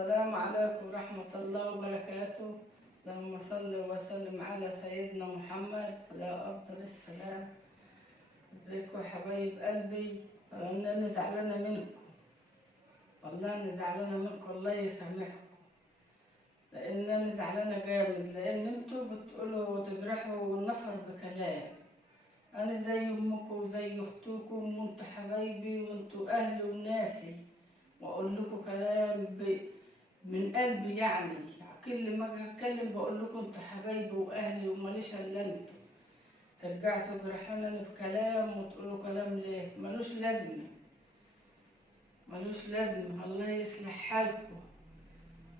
السلام عليكم ورحمة الله وبركاته. اللهم صل وسلم على سيدنا محمد عليه أفضل السلام. ازيكم يا حبايب قلبي؟ والله أنا زعلانة منكم، والله أنا زعلانة منكم، الله يسامحكم، لأن أنا زعلانة جامد، لأن انتوا بتقولوا تجرحوا النفر بكلام. أنا زي أمكم وزي أختكم، وانتوا حبايبي وانتوا أهلي وناسي، وأقول لكم كلام من قلبي، يعني كل ما أجي أتكلم بقول لكم انتوا حبايبي وأهلي وماليش إلا انتوا. ترجعوا تجرحوني بكلام وتقولوا كلام ليه؟ ملوش لازمة، ملوش لازمة. الله يصلح حالكم.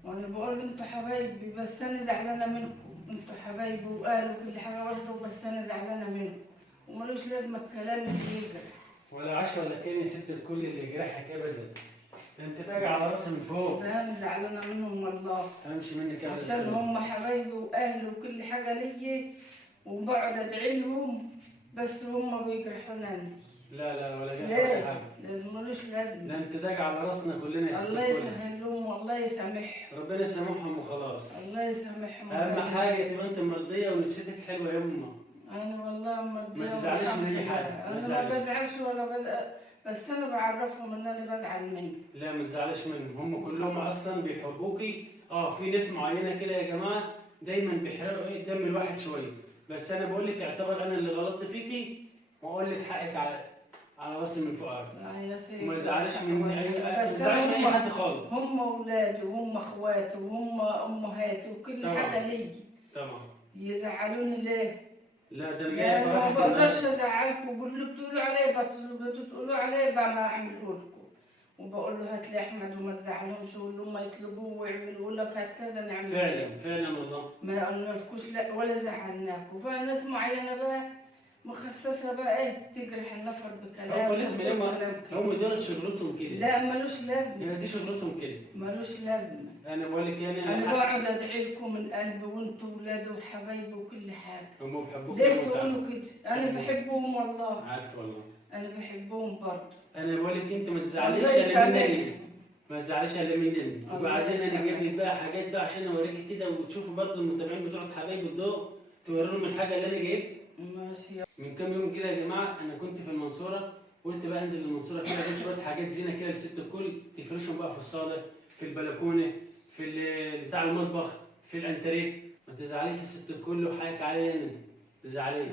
وأنا بقول انتوا حبايبي، بس أنا زعلانة منكم. انتوا حبايبي وأهلي وكل حاجة برضه، بس أنا زعلانة منكم، وملوش لازمة الكلام اللي يجرح. ولا عشرة ولا كان يا ست الكل اللي يجرحك ابدا. ده انت تاجي على راسي من فوق. ده انا زعلانه منهم والله، امشي منك يا عشان هم حبايبي واهلي وكل حاجه ليا، وبقعد ادعي لهم، بس هم بيجرحوني انا. لا ولا جرح ليه؟ ولا حاجه. لازم ملوش لازمه. ده انت تاجي على راسنا كلنا يا ست الله الكل. يسهل لهم والله يسامحهم. ربنا يسامحهم وخلاص. الله يسامحهم. اهم حاجه تبقى انت مرضيه ونفسيتك حلوه يا امه. انا والله مرضيه. ما تزعلش من اي حاجه. انا ما بزعلش ولا بزعل، بس انا بعرفهم ان انا بزعل منهم. لا ما تزعلش منهم، هم كلهم اصلا بيحبوكي. في ناس معينه كده يا جماعه دايما بيحرقوا دم الواحد شويه، بس انا بقول لك اعتبر انا اللي غلطت فيكي، واقول لك حقك على راسي من فوق. لا يا سيدي، وما يزعلش من اي حد خالص. هم اولادي وهم اخواتي وهم امهاتي وكل حاجه ليا. طبعا. يزعلوني ليه؟ لا ده انا جاي يعني ما افرحك. بقدرش ازعلكم، واللي بتقولوا عليه بتقولوا عليه بقى ما اعمله لكم، وبقول له هات لي احمد وما تزعلهمش، واللي هم يطلبوه ويعملوا لك هات كذا نعمل. فعلا والله. ما قلنالكوش لا ولا زعلناكم. فناس معينه بقى مخصصه بقى ايه تجرح النفر بكلام. هم لازم هم دول شغلتهم كده. لا ملوش لازمه. دي شغلتهم كده. ملوش لازمه. انا بقول لك يعني انا بقعد ادعي لكم من قلبي، وانتوا ولادي وحبايبي وكل حاجه. هم بيحبوك. ليه تقولوا كده؟ انا بحبهم والله. عارف والله. انا بحبهم برضه. انا بقول لك انت ما تزعليش الا مني. ما تزعليش الا مني. وبعدين انا جايب لك بقى حاجات بقى عشان اوريكي كده، وتشوفوا برضه المتابعين بتوعك حبايبي دول، توري لهم الحاجه اللي انا جايبها. ماشي. من كام يوم كده يا جماعه انا كنت في المنصوره، قلت بقى انزل المنصوره كده اجيب شويه حاجات زينه كده لست الكل، تفرشهم بقى في الصاله، في البلكونه، في بتاع المطبخ، في الانتريه. ما تزعليش يا ست الكل، وحقك عليا انا. تزعلي.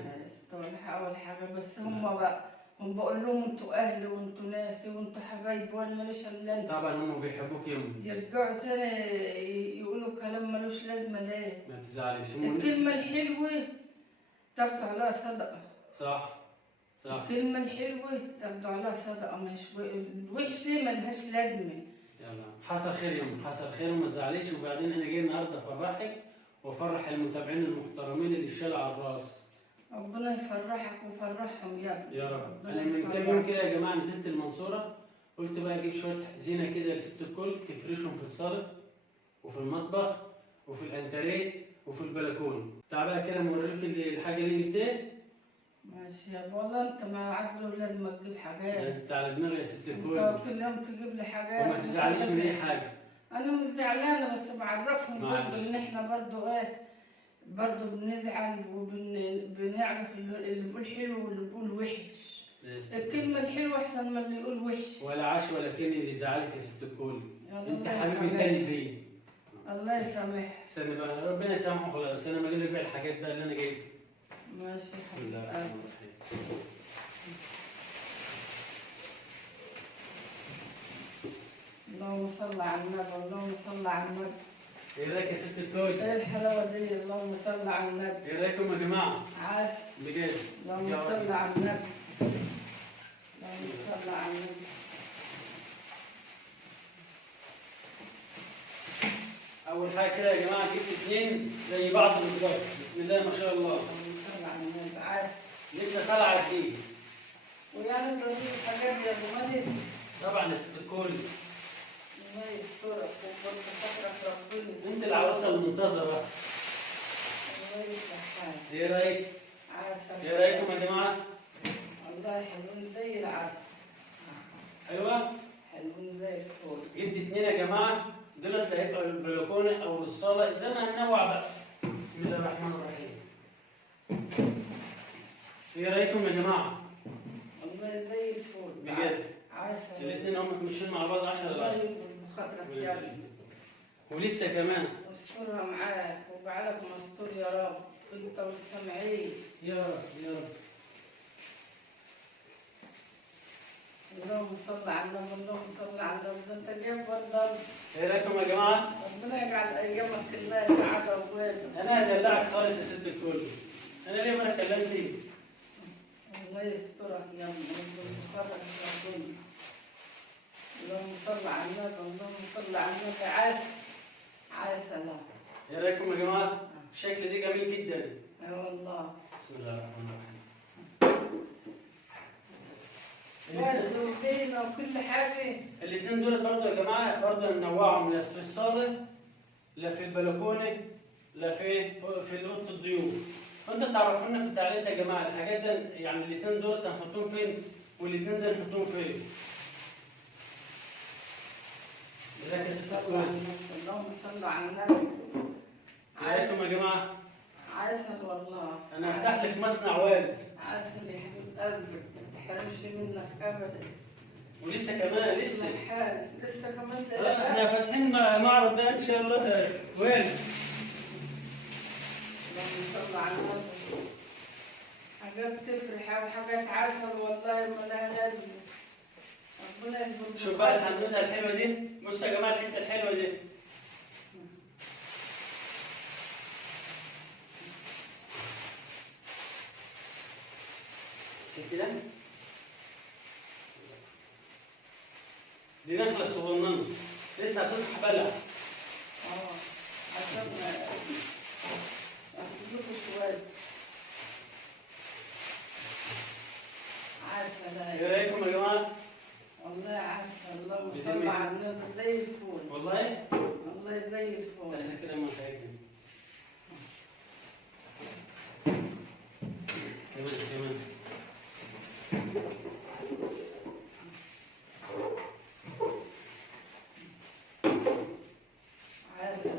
اول حاجه بس هم بقى، هم بقول لهم انتوا اهلي وانتوا ناسي وانتوا حبايبي وانا ماليش الا انتوا. طبعا هم بيحبوك يا امي. يرجعوا تاني يقولوا كلام ملوش لازمه ليه؟ ما تزعليش. الكلمه الحلوه تاخدوا عليها صدقه. صح. الكلمه الحلوه تاخدوا عليها صدقه، مش الوحشه ملهاش لازمه. يلا حصل خير يا امي، حصل خير وما تزعليش. وبعدين انا جاي النهارده افرحك وافرح المتابعين المحترمين اللي شالوا على الراس. ربنا يفرحك ويفرحهم يا رب. انا من كام يوم كده يا جماعه نزلت المنصوره، قلت بقى اجيب شويه زينه كده لست الكل، تفرشهم في الصاله وفي المطبخ وفي الانتريه وفي البلكونه. تعال بقى كده اوريك الحاجه اللي جبتها. ماشي يا والله انت ما عاد لازم تجيب حاجات. انت على دماغي يا ست الكل. انت كل يوم تجيب لي حاجات. وما تزعليش من اي حاجه. انا مش زعلانه، بس بعرفهم برضه ان احنا برضه برضه بنزعل وبنعرف اللي بيقول حلو واللي بيقول وحش. الكلمه الحلوه احسن من اللي يقول وحش. ولا عاش ولا كان اللي يزعلك يا ست الكل. انت الله حبيبي قلبي. الله يسامحك. استنى بقى، ربنا يسامحه خلاص. انا بجيب لك بقى الحاجات بقى اللي انا جايبها. ماشي. بسم الله الرحمن الرحيم. اللهم صل على النبي، اللهم صل على النبي. ايه رايك يا ست الكل؟ ايه الحلاوه دي؟ اللهم صل على النبي. ايه رايكم يا جماعه؟ عاش. بجد. اللهم صل على النبي. اللهم صل على النبي. اول حاجه كده يا جماعه جبت اثنين زي بعض بالظبط، بسم الله ما شاء الله. اللهم صل على النبي. عاش. لسه طالعه جديد. ويعني ده في حاجات يا ابو مالك. طبعا يا ست الكل. الله يسترك ويكون سترك ربنا. انت العروسه المنتظره. الله يصلح حالك. ايه رايك؟ عسل. ايه رايكم يا جماعه؟ والله حلوين زي العسل. ايوه. حلوين زي الفل. جبت اثنين يا جماعه دولت اللي هيبقى البلكونه او الصاله زي ما هننوع بقى. بسم الله الرحمن الرحيم. ايه رايكم يا جماعه؟ والله زي الفل. بجد. عسل. الاثنين هم ماشيين مع بعض 10 على 10. بخاطرك يا ابني. ولسه كمان. واسترها معاك وجعلك مستور يا رب انت والسامعين. يا رب يا رب. اللهم صل على النبي، اللهم صل على النبي، ده انت جايب برضه. ايه رايكم يا جماعه؟ ربنا يجعل ايامك كلها سعاده وبيض. انا هدلعك خالص يا ست الكل. انا ليه ما كلمتي؟ الله يسترك يا ابني ويخرجك يا ربنا. اللهم صل على النبي، اللهم صل على النبي. عسل. ايه رايكم يا جماعه؟ الشكل دي جميل جدا. اي والله. بسم الله الرحمن الرحيم. ورد وزينه وكل حاجه. الاثنين دول برضه يا جماعه برضه ننوعهم، لا في الصاله لا في البلكونه لا في اوضه الضيوف. فانت تعرفوا لنا في التعليقات يا جماعه الحاجات دي، يعني الاثنين دول هنحطهم فين والاثنين دول هنحطهم فين. ركز في اللهم صل على النبي. عليكم يا جماعه. عسل والله. انا هفتح لك مصنع وارد. عسل يا حبيب قلبي، ما تحرمش منك ابدا. ولسه كمان لسه. الحال لسه كمان. لا احنا فاتحين معرض ده ان شاء الله وارد. اللهم صل على النبي. حاجات تفرح وحاجات عسل والله ما لها لازمه. ربنا يجبر. شوف بقى الحمدوته الحلوه دي، بصوا يا جماعه الحته الحلوه دي. شفت ده؟ دي نخله صغننه لسه هتفتح بلع. عشان أخذلكوا شوية. عسل. ايه رايكم يا جماعه؟ والله عسل. اللهم صل على النبي زي الفول. والله؟ والله زي الفول. احنا كده ما خايفين. كمان. عسل.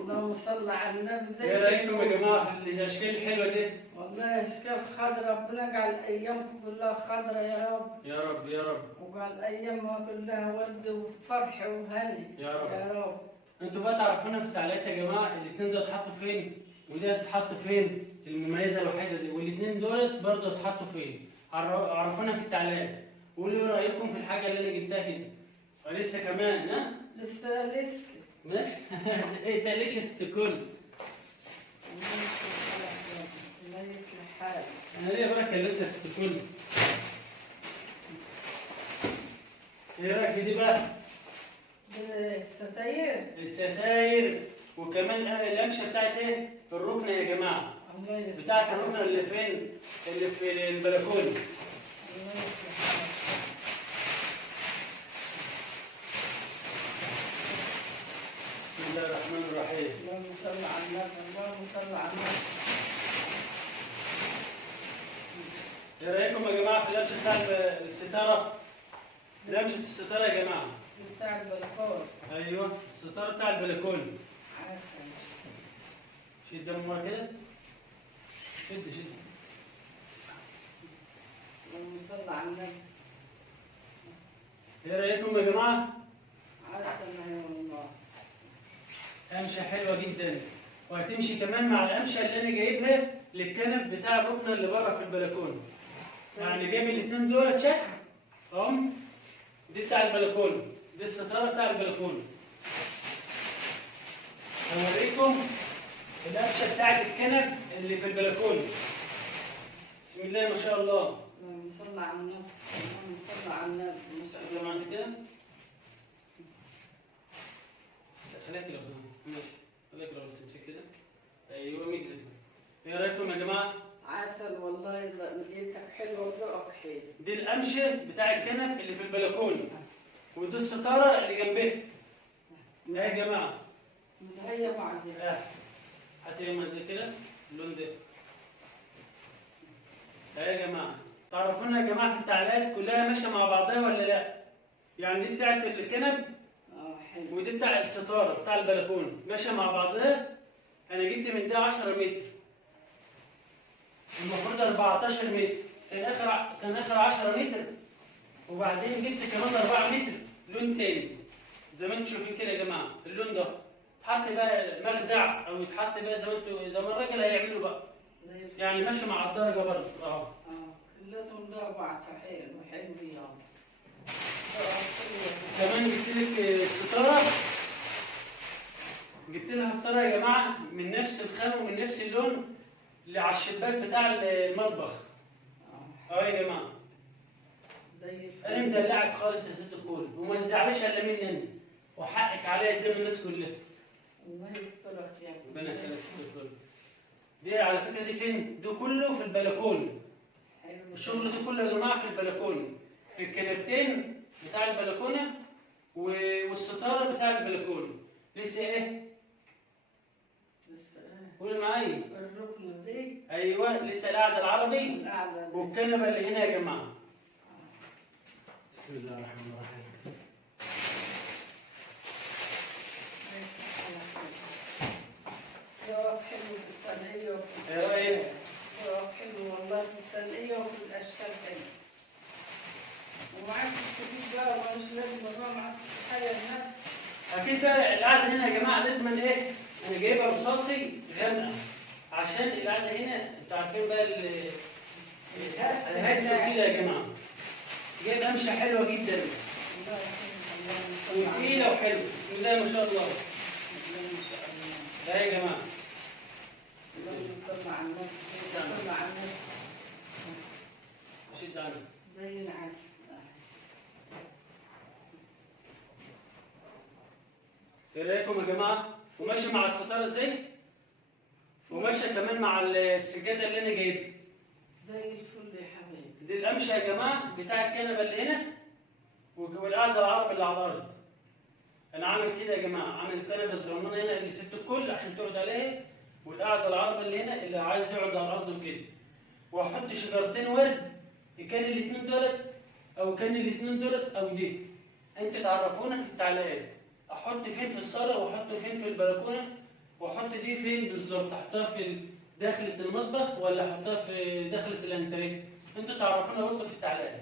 اللهم صل على النبي زي ايه رايكم يا جماعه في الاشكال الحلوه دي؟ والله اشكال خضراء. ربنا يجعل ايامكم كلها خضراء يا رب. يا رب يا رب. وجعل ايامها كلها ورد وفرح وهني يا رب. يا رب. انتوا بقى تعرفونا في التعليقات يا جماعه الاثنين دول اتحطوا فين ودي هتتحط فين، المميزه الوحيده دي، والاثنين دول برضه اتحطوا فين. عرفونا في التعليقات. قولوا ايه رايكم في الحاجه اللي انا جبتها كده. ولسه كمان ها؟ لسه. ماشي. ايه تقليش يا ست الكل. الله يصلح حالك. انا ليه بقى كلمت يا ست الكل. ايه رايك في دي بقى؟ الستاير. الستاير وكمان القمشه بتاعت ايه؟ الركنه يا جماعه. الله يصلح بتاعت الركنه اللي فين؟ اللي في البلكونه. الله يصلح حالك. بسم الله الرحمن الرحيم. اللهم صل على النبي، اللهم صل على النبي. ايه رايكم يا جماعه في اللبشه بتاع الستاره؟ لبشه الستاره يا جماعه. بتاع البلكون. ايوه الستاره بتاع البلكونه. عسل. شد ده من ورا كده. شد. اللهم صل على النبي. ايه رايكم يا جماعه؟ عسل يا والله. قمشه حلوه جدا، وهتمشي كمان مع القمشه اللي انا جايبها للكنب بتاع الركنه اللي بره في البلكونه. يعني جايب الاثنين دول شكل اهم. دي بتاع البلكونه، دي الستاره بتاع البلكونه. هوريكم القفشه بتاعت الكنب اللي في البلكونه. بسم الله ما شاء الله. اللهم صل على النبي، اللهم صل على النبي. ما شاء زي ما الله. انت كده. خليها كده ماشي. خليها كده بس امسك كده. ايوه ميكس. ايه رايكم يا جماعه؟ عسل والله. نيتك حلوه وذوقك حلو. دي القمشه بتاع الكنب اللي في البلكونه، ودي الستاره اللي جنبها. ايه يا جماعه؟ هي بعد. هات يا دي كده اللون ده. ايه يا جماعه؟ تعرفونا يا جماعه في التعليقات كلها ماشيه مع بعضها ولا لا؟ يعني دي بتاعت الكنب حلو. ودي بتاع الستاره بتاع البلكونه ماشيه مع بعضها. انا جبت من ده 10 متر، المفروض 14 متر، كان اخر 10 متر، وبعدين جبت كمان 4 متر لون تاني زي ما انتم شايفين كده يا جماعه. اللون ده اتحط بقى مخدع او يتحط بقى زي ما انتوا زي ما الراجل هيعملوا بقى، زي الفل. يعني ماشي مع الدرجه برضه اهو. كلهم ده بعض حلوين اهو. كمان جبت لك ستاره، جبت لها ستاره يا جماعه من نفس الخام ومن نفس اللون اللي على الشباك بتاع المطبخ. اهو يا جماعه. زي الفل. انا مدلعك خالص يا ست الكل وما تزعلش الا مني انت، وحقك عليا قدام الناس كلها. الله يسترك يا ابني. ربنا يخليك يا ست الكل. دي على فكره دي فين؟ ده كله في البلكونه. حلو. الشغل ده كله يا جماعه في البلكونه، في الكنبتين بتاع البلكونه والستاره بتاع البلكونه. لسه ايه؟ لسه قول معايا. الركن زي ايوه لسه القعده العربي القعدة دي. والكنبه اللي هنا يا جماعه. بسم الله الرحمن الرحيم. ذوق حلو في التنقية وفي ايه رايك؟ ذوق حلو والله في التنقية وفي الأشكال حلو. ومعاك الشديد بقى مش لازم بقى معاك حاجة الناس. اكيد بقى القعده هنا يا جماعه لازم ايه؟ انا جايبها رصاصي غامقه عشان القعده هنا انتوا عارفين بقى الهس كده يا جماعه. جايب قمشه حلوه جدا الله يحفظك. وتقيله وحلوه. بسم الله ما شاء الله. ما شاء الله. ده يا جماعه اللهم صل على النبي. صل على النبي. شد عنه. زي العسل. ايه رايكم يا جماعه؟ وماشي مع الستاره ازاي؟ وماشيه كمان مع السجاده اللي انا جايبها. زي الفل يا حبيبي. دي القمشه يا جماعه بتاع الكنبه اللي هنا والقعده العربي اللي على الارض. انا عامل كده يا جماعه، عامل كنبه صغننه هنا لست الكل عشان تقعد عليها، والقعده العربي اللي هنا اللي عايز يقعد على الارض وكده. واحط شجرتين ورد، كان الاثنين دولت او كان الاثنين دولت او دي. انتوا تعرفونا في التعليقات احط فين في الصاله واحطه فين في البلكونه، واحط دي فين بالظبط، احطها في داخله المطبخ ولا احطها في داخله الانتريه. انتوا تعرفونا برضه في التعليقات.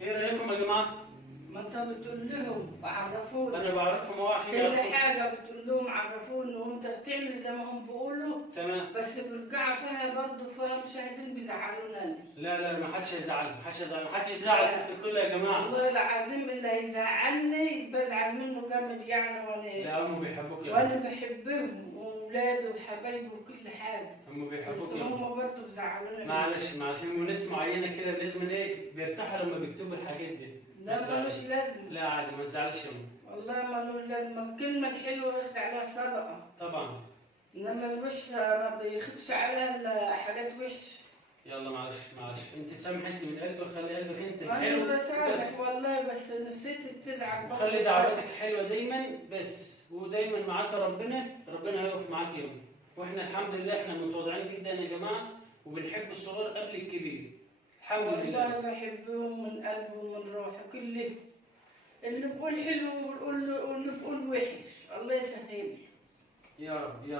ايه رايكم يا جماعه؟ ما انت بتقول لهم عرفونا. انا بعرفهم اهو عشان كل يعرفوا. حاجة بتقول لهم عرفونا وانت بتعمل زي ما هم بيقولوا. تمام. بس بيرجعوا فيها برضه فيها مشاهدين بيزعلونا. لا ما حدش هيزعل، ما حدش هيزعل، ما حدش يزعل ست الكل يا جماعه. والله العظيم اللي هيزعلني بزعل منه جامد يعني. لا هم بيحبوك يا وانا جماعه. بحبهم واولاده وحبايبي وكل حاجة. هم بس بيحبوك يا جماعه. هم برضه بيزعلونا. معلش وناس معينه كده لازم ايه بيرتاحوا لما بيكتبوا الحاجات دي. لا ملوش لازمة. لا عادي ما تزعلش يا أمي. والله ملوش لازمة. الكلمة الحلوة ياخد عليها صدقة. طبعا. انما الوحشة ما بياخدش عليها الا حاجات وحشة. يلا معلش انت تسامح انت من قلبك، خلي قلبك انت انا حلو بس، بسامح والله بس نفسيتي بتزعل. وخلي دعواتك حلوه دايما بس، ودايما معاك ربنا هيقف معاك يوم. واحنا الحمد لله احنا متواضعين جدا يا جماعه وبنحب الصغير قبل الكبير. الحمد لله. والله بحبهم من قلبي ومن روحي كلهم. اللي بقول حلو واللي بقول وحش الله يسهل. يا رب.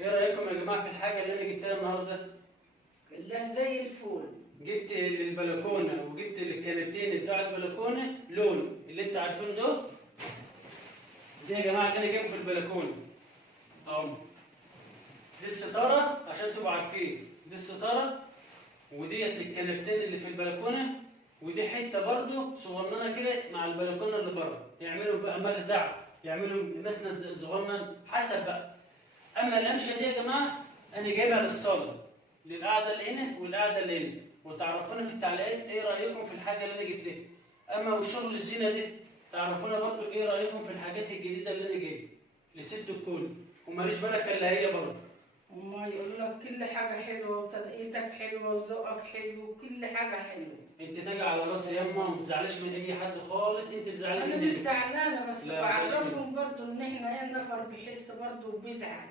ايه رايكم يا جماعه في الحاجه اللي انا جبتها النهارده؟ لا زي الفول. جبت للبلكونه وجبت للكنبتين بتاع البلكونه لون اللي انتوا عارفينه ده. دي يا جماعه انا جايبه في البلكونه اهو. دي الستاره عشان تبقوا عارفين، دي الستاره وديت الكنبتين اللي في البلكونه، ودي حته برضو صغننه كده مع البلكونه اللي بره. يعملوا بقى مخدع، يعملوا مسند صغنن حسب بقى. اما القمشه دي يا جماعه انا جايبها للصاله، للقعده اللي هنا والقعده اللي هنا. وتعرفونا في التعليقات ايه رايكم في الحاجه اللي انا جبتها. اما والشغل الزينه دي تعرفونا برضو ايه رايكم في الحاجات الجديده اللي انا جايبها لست الكل. وماليش بالك الا هي برضو. هما يقول لك كل حاجة حلوة وتنقيتك حلوة وذوقك حلو وكل حاجة حلوة. انت تاجي على راسي ياما وما تزعليش من اي حد خالص، انت تزعلي أنا مني. مش زعلانة بس لا، بعرفهم برضه إن إحنا إيه نفر بيحس برضه وبيزعل.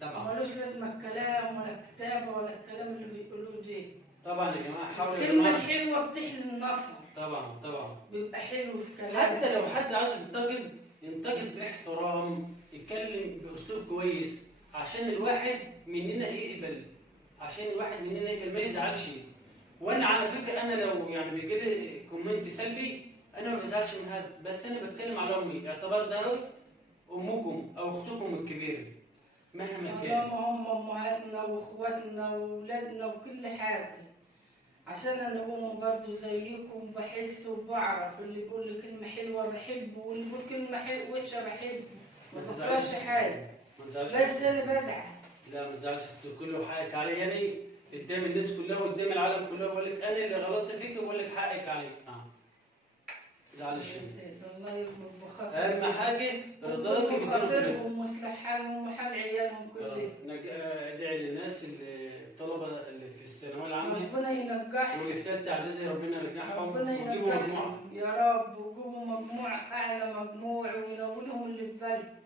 طبعا. ملوش لازمة الكلام ولا الكتابة ولا الكلام اللي بيقولوه ده. طبعا يا جماعه حاولوا يا الكلمة جماعه. الحلوة بتحلي النفر، طبعا بيبقى حلو في كلامه. حتى لو حد عايز ينتقد باحترام، يتكلم باسلوب كويس عشان الواحد مننا يقبل، ما يزعلش. وانا على فكره انا لو يعني بيجي لي كومنت سلبي انا ما بزعلش من حد، بس انا بتكلم على امي، اعتبر ده امكم او اختكم الكبيره مهما كان. اللهم هم امهاتنا واخواتنا واولادنا وكل حاجة، عشان انا ام برضه زيكم، بحس وبعرف اللي يقول لي كلمة حلوة بحبه، واللي يقول كلمة حلوة وحشة بحبه، ما بكرهش حاجة، ما تزعلش. بس انا بزعل. لا ما تزعلش، كله حقك علي يعني قدام الناس كلها وقدام العالم كله، بقول لك انا اللي غلطت فيك وبقول لك حقك علي. معلش. الله يكبر بخاطر. اهم حاجه رضاك بخاطرهم ومصلح حالهم وحال عيالهم كلهم. ادعي للناس الطلبه اللي في الثانويه العامه ربنا ينجحهم، واللي في ثالثه اعدادي ربنا يرجعهم ربنا ويجيبوا مجموعه ينجحهم يا رب، ويجيبوا مجموع اعلى مجموع وينولهم اللي في بالهم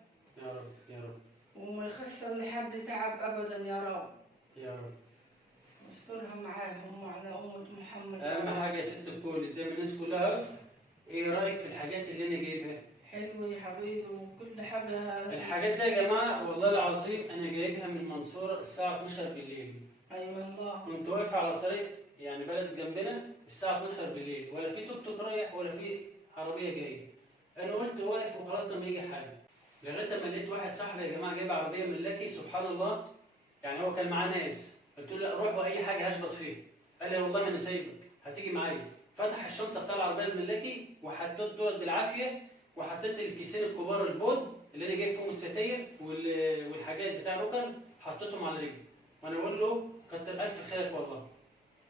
يا رب يا رب، وما يخسر لحد تعب ابدا يا رب يا رب. استرها معاهم وعلى أمة محمد. اهم حاجه يا ست الكل قدام الناس كلها، ايه رايك في الحاجات اللي انا جايبها؟ حلو يا حبيبي وكل حاجة. الحاجات دي يا جماعه والله العظيم انا جايبها من المنصوره الساعه 12 بالليل. أيوة والله. كنت واقف على طريق يعني بلد جنبنا الساعه 12 بالليل، ولا في توك توك رايح ولا في عربيه جايه. انا قلت واقف وخلاص لما يجي حاجه، لغايه ما لقيت واحد صاحبي يا جماعه جايب عربيه من لكي، سبحان الله، يعني هو كان معاه ناس، قلت له لا روح واي حاجه هشبط فيه. قال لي والله ما انا سايبك هتيجي معايا. فتح الشنطه بتاع العربيه الملاكي وحطيت دول بالعافيه، وحطيت الكيسين الكبار البود اللي انا جايب فيهم الستاير والحاجات بتاع الركن، حطيتهم على رجلي وانا اقول له كتر الف خيرك والله.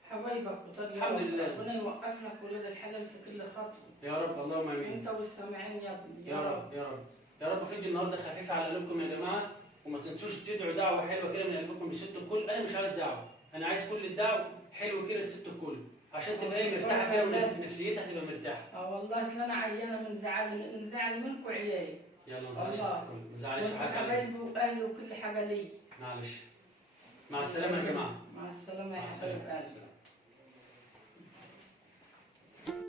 حبايبك وطريقك الحمد لله. ربنا يوقف لك ولاد الحلال في كل خطوة. يا رب اللهم امين. انت والسامعين يا ابني. يا رب يا رب يا رب. فيديو النهارده خفيف على قلوبكم يا جماعه، وما تنسوش تدعوا دعوه حلوه كده من قلبكم لست الكل. انا مش عايز دعوه، انا عايز كل الدعوه حلو كده لست الكل عشان تبقى هي مرتاحه كده ونفسيتها تبقى مرتاحه. والله اصل انا عيانه من زعل منكم عيالي. يلا ما تزعلش ست الكل، ما تزعلش حاجه عليا. حبايبي واهلي وكل حاجه لي. معلش. مع السلامه يا جماعه. مع السلامه يا مع حبايب السلامه. قلبي.